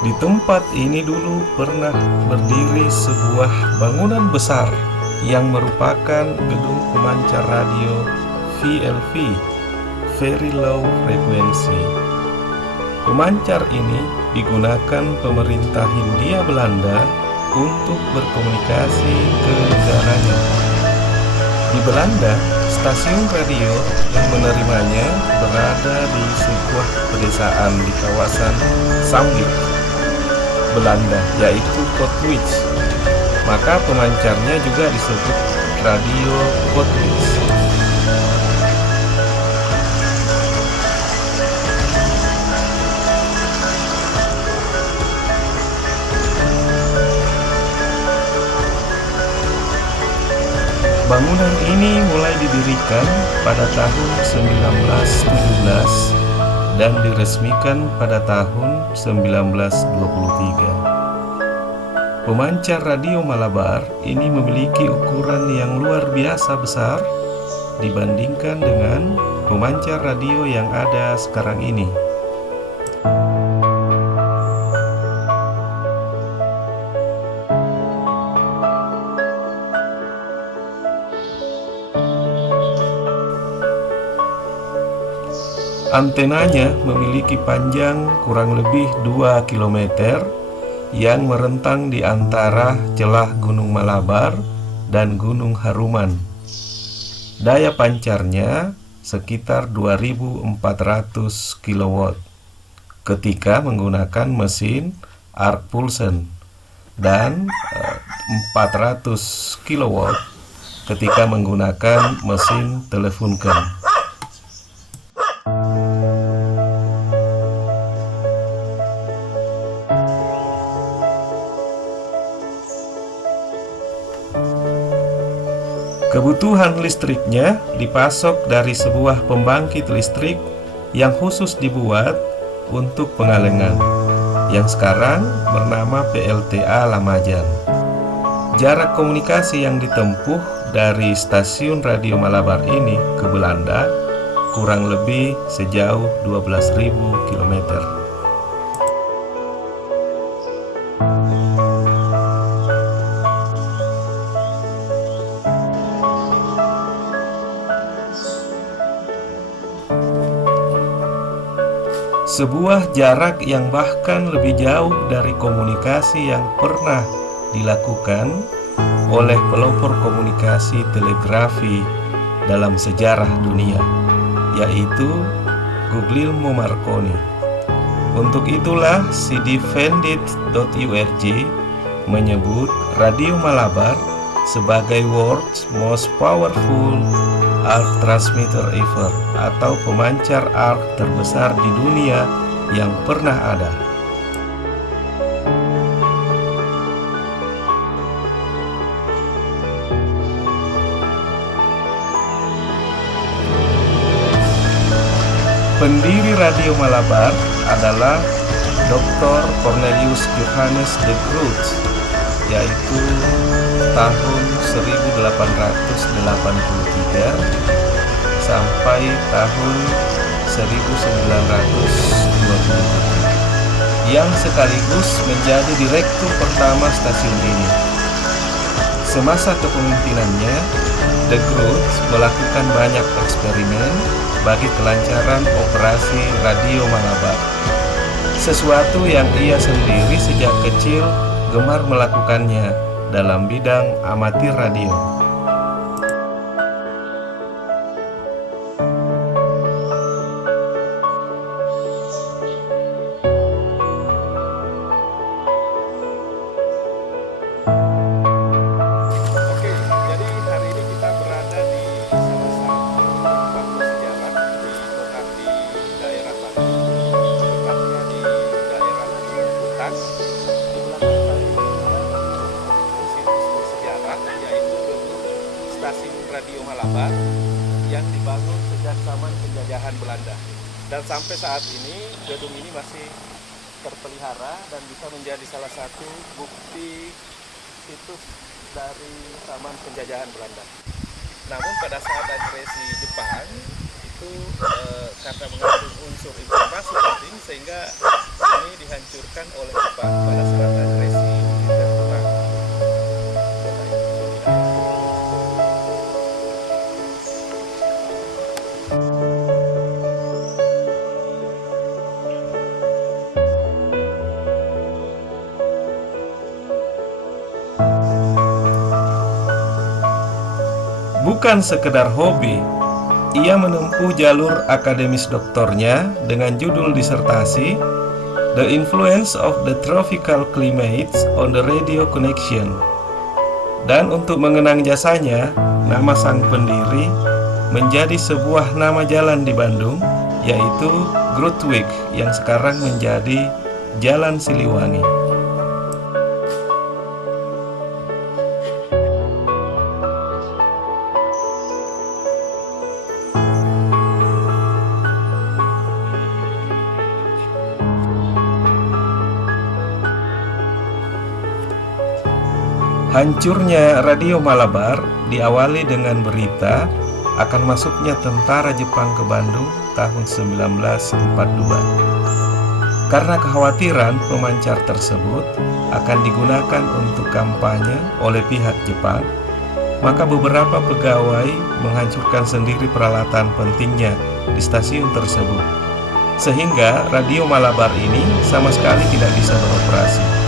Di tempat ini dulu pernah berdiri sebuah bangunan besar yang merupakan gedung pemancar radio VLV, Very Low Frequency. Pemancar ini digunakan pemerintah Hindia Belanda untuk berkomunikasi ke negaranya. Di Belanda, stasiun radio yang menerimanya berada di sebuah pedesaan di kawasan Samlik, Belanda, yaitu Kotwijk. Maka pemancarnya juga disebut Radio Kotwijk. Bangunan ini mulai didirikan pada tahun 1917 dan diresmikan pada tahun 1923. Pemancar radio Malabar ini memiliki ukuran yang luar biasa besar dibandingkan dengan pemancar radio yang ada sekarang ini. Antenanya memiliki panjang kurang lebih 2 km yang merentang di antara celah Gunung Malabar dan Gunung Haruman. Daya pancarnya sekitar 2400 kW ketika menggunakan mesin arc pulsen dan 400 kW ketika menggunakan mesin Telefunken. Kebutuhan listriknya dipasok dari sebuah pembangkit listrik yang khusus dibuat untuk Pengalengan, yang sekarang bernama PLTA Lamajan. Jarak komunikasi yang ditempuh dari stasiun radio Malabar ini ke Belanda kurang lebih sejauh 12.000 km. Sebuah jarak yang bahkan lebih jauh dari komunikasi yang pernah dilakukan oleh pelopor komunikasi telegrafi dalam sejarah dunia, yaitu Guglielmo Marconi. Untuk itulah cdvendit.org menyebut Radio Malabar sebagai world's most powerful arc transmitter ever, atau pemancar arc terbesar di dunia yang pernah ada. Pendiri Radio Malabar adalah Dr. Cornelius Johannes de Groot, yaitu tahun 1883 sampai tahun 1927, yang sekaligus menjadi direktur pertama stasiun ini. Semasa kepemimpinannya, de Groot melakukan banyak eksperimen bagi kelancaran operasi Radio Malabar, sesuatu yang ia sendiri sejak kecil gemar melakukannya dalam bidang amatir radio. Oke, jadi hari ini kita berada di salah satu tempat bersejarah di lokasi daerah Bandung, tepatnya di daerah Hutan. Di belakang saya situs bersejarah, yaitu gedung stasiun Radio Malabar yang dibangun sejak zaman penjajahan Belanda. Dan sampai saat ini gedung ini masih terpelihara dan bisa menjadi salah satu bukti situs dari zaman penjajahan Belanda. Namun pada saat agresi Jepang, itu karena mengandung unsur informasi penting sehingga ini dihancurkan oleh Jepang pada saat agresi militer perang di kota itu. Bukan sekedar hobi, ia menempuh jalur akademis doktornya dengan judul disertasi The Influence of the Tropical Climates on the Radio Connection. Dan untuk mengenang jasanya, nama sang pendiri menjadi sebuah nama jalan di Bandung, yaitu Grootwijk yang sekarang menjadi Jalan Siliwangi. Hancurnya Radio Malabar diawali dengan berita akan masuknya tentara Jepang ke Bandung tahun 1942. Karena kekhawatiran pemancar tersebut akan digunakan untuk kampanye oleh pihak Jepang, maka beberapa pegawai menghancurkan sendiri peralatan pentingnya di stasiun tersebut, sehingga Radio Malabar ini sama sekali tidak bisa beroperasi.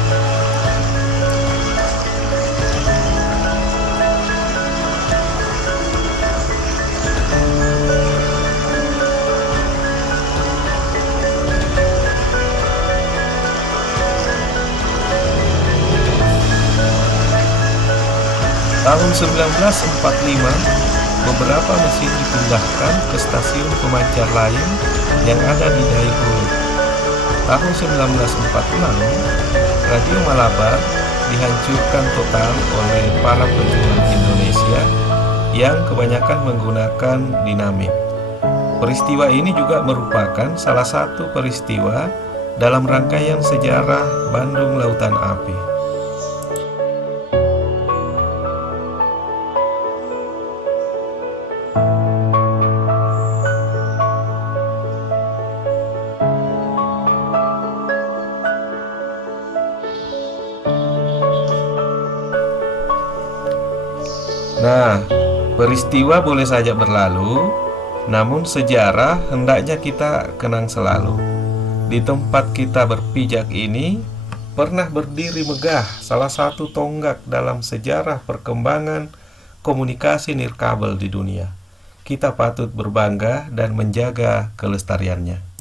Tahun 1945, beberapa mesin dipindahkan ke stasiun pemancar lain yang ada di Daegu. Tahun 1946, Radio Malabar dihancurkan total oleh para pejuang Indonesia yang kebanyakan menggunakan dinamit. Peristiwa ini juga merupakan salah satu peristiwa dalam rangkaian sejarah Bandung Lautan Api. Nah, peristiwa boleh saja berlalu, namun sejarah hendaknya kita kenang selalu. Di tempat kita berpijak ini pernah berdiri megah salah satu tonggak dalam sejarah perkembangan komunikasi nirkabel di dunia. Kita patut berbangga dan menjaga kelestariannya.